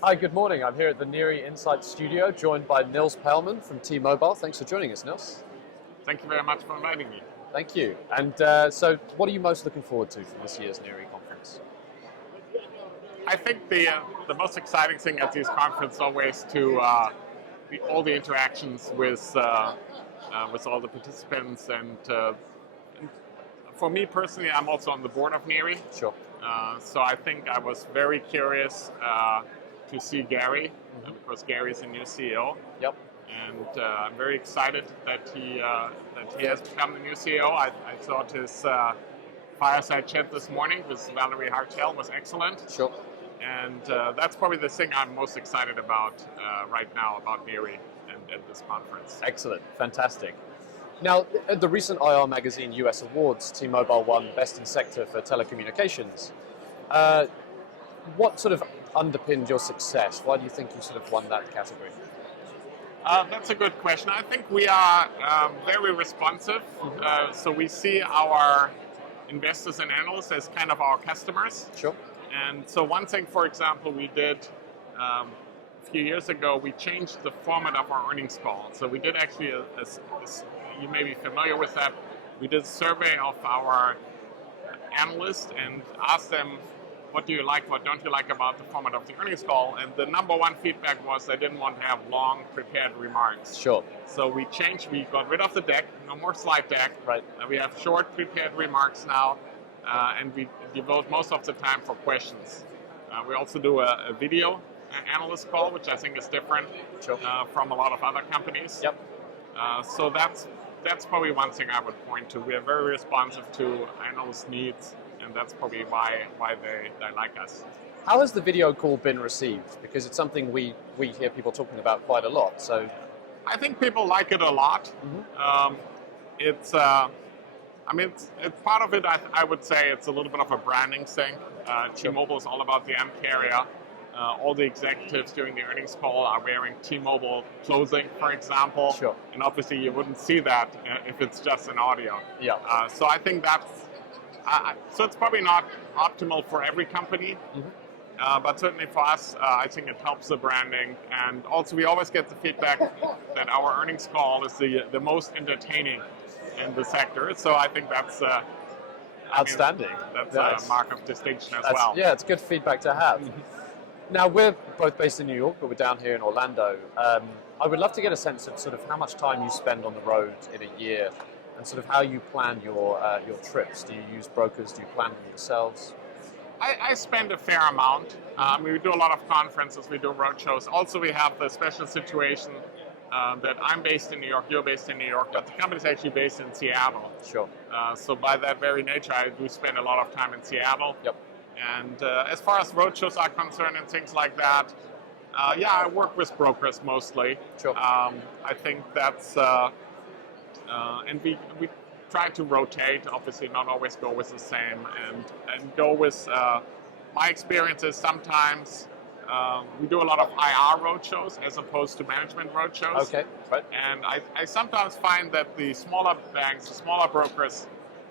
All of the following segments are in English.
Hi, good morning. I'm here at the NIRI Insight Studio, joined by Nils Paellmann from T-Mobile. Thanks for joining us, Nils. Thank you very much for inviting me. Thank you. And so what are you most looking forward to from this year's NIRI conference? I think the most exciting thing at these conferences always to all the interactions with all the participants, and for me personally, I'm also on the board of NIRI. Sure. So I think I was very curious to see Gary, because Gary is a new CEO. Yep. And I'm very excited that he has become the new CEO. I thought his fireside chat this morning with Valerie Hartel was excellent. Sure. And that's probably the thing I'm most excited about right now about NIRI and this conference. Excellent. Fantastic. Now, at the recent IR Magazine US Awards, T-Mobile won Best in Sector for Telecommunications. What sort of underpinned your success? Why do you think you sort of won that category? That's a good question. I think we are very responsive. So we see our investors and analysts as kind of our customers. Sure. And so one thing, for example, we did a few years ago, we changed the format of our earnings call. So we did actually, you may be familiar with that, we did a survey of our analysts and asked them, what do you like, what don't you like about the format of the earnings call? And the number one feedback was they didn't want to have long prepared remarks. Sure. So we got rid of the deck, no more slide deck. Right. We have short prepared remarks now, and we devote most of the time for questions. We also do a video analyst call, which I think is different from a lot of other companies. Yep. So that's probably one thing I would point to. We are very responsive to analyst needs, and that's probably why they like us. How has the video call been received? Because it's something we hear people talking about quite a lot. So I think people like it a lot. It's part of it. I would say it's a little bit of a branding thing. T-Mobile is all about the end carrier. All the executives during the earnings call are wearing T-Mobile clothing, for example. Sure. And obviously you wouldn't see that if it's just an audio. Yeah. So I think so it's probably not optimal for every company, but certainly for us, I think it helps the branding. And also we always get the feedback that our earnings call is the most entertaining in the sector. So I think that's outstanding. That's a mark of distinction as well. Yeah, it's good feedback to have. Now, we're both based in New York, but we're down here in Orlando. I would love to get a sense of sort of how much time you spend on the road in a year, and sort of how you plan your trips. Do you use brokers? Do you plan them yourselves? I spend a fair amount. We do a lot of conferences, we do roadshows. Also, we have the special situation that I'm based in New York, you're based in New York, but the company's actually based in Seattle. Sure. So by that very nature, I do spend a lot of time in Seattle. Yep. And as far as roadshows are concerned and things like that, I work with brokers mostly. Sure. I think that's, and we try to rotate, obviously not always go with the same, and go with, my experience is sometimes we do a lot of IR roadshows as opposed to management roadshows. Okay, right. And I sometimes find that the smaller banks, the smaller brokers,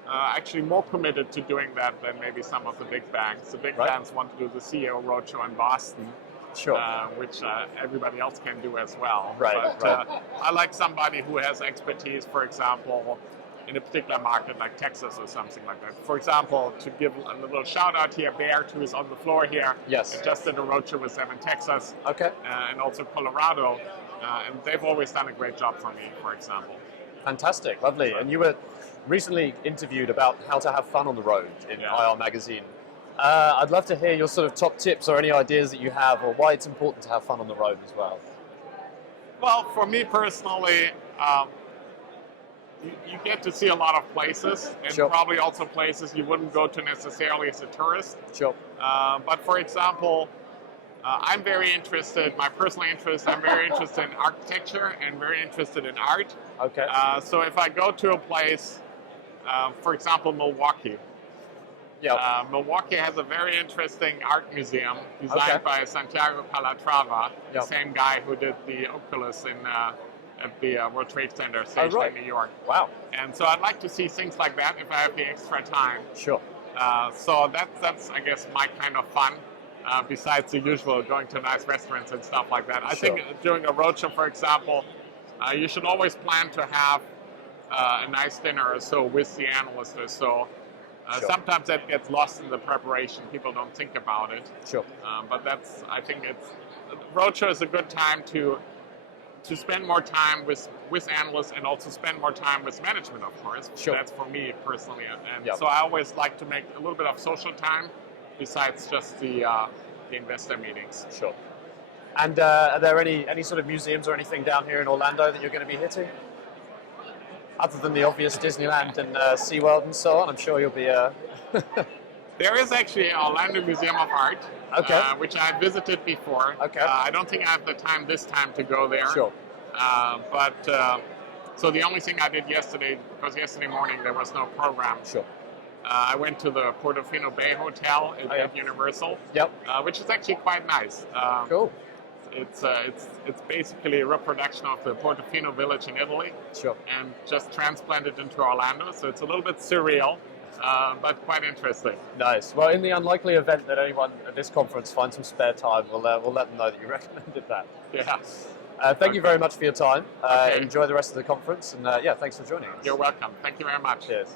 actually more committed to doing that than maybe some of the big banks. The big banks want to do the CEO roadshow in Boston, sure, which everybody else can do as well. Right, but I like somebody who has expertise, for example, in a particular market like Texas or something like that. For example, to give a little shout out here, Bear, who is on the floor here. Yes. I just did a roadshow with them in Texas. Okay. And also Colorado. And they've always done a great job for me, for example. Fantastic, lovely. And you were recently interviewed about how to have fun on the road in IR Magazine. I'd love to hear your sort of top tips or any ideas that you have, or why it's important to have fun on the road as well. Well, for me personally, you get to see a lot of places, and probably also places you wouldn't go to necessarily as a tourist. Sure. But for example, I'm very interested, my personal interest, I'm very interested in architecture and very interested in art. Okay. So if I go to a place, for example, Milwaukee. Yeah. Milwaukee has a very interesting art museum designed by Santiago Calatrava, the same guy who did the Oculus at the World Trade Center stage in New York. Wow. And so I'd like to see things like that if I have the extra time. Sure. So that's I guess, my kind of fun. besides the usual going to nice restaurants and stuff like that. I Sure. think during a roadshow, for example, you should always plan to have a nice dinner or so with the analyst or so. Sure. Sometimes that gets lost in the preparation. People don't think about it. Sure. But I think roadshow is a good time to spend more time with analysts and also spend more time with management, of course. Sure. That's for me personally. And Yep. so I always like to make a little bit of social time besides just the investor meetings. Sure. And are there any sort of museums or anything down here in Orlando that you're going to be hitting? Other than the obvious Disneyland and SeaWorld and so on, I'm sure you'll be... There is actually an Orlando Museum of Art, Okay. Which I visited before. Okay. I don't think I have the time this time to go there. Sure. So the only thing I did yesterday, because yesterday morning there was no program, Sure. I went to the Portofino Bay Hotel at Universal, Yep. which is actually quite nice. Cool. It's basically a reproduction of the Portofino village in Italy, Sure. and just transplanted into Orlando. So it's a little bit surreal, but quite interesting. Nice. Well, in the unlikely event that anyone at this conference finds some spare time, we'll let them know that you recommended that. Yeah. Thank you very much for your time. Okay. Enjoy the rest of the conference, and yeah, thanks for joining us. You're welcome. Thank you very much. Cheers.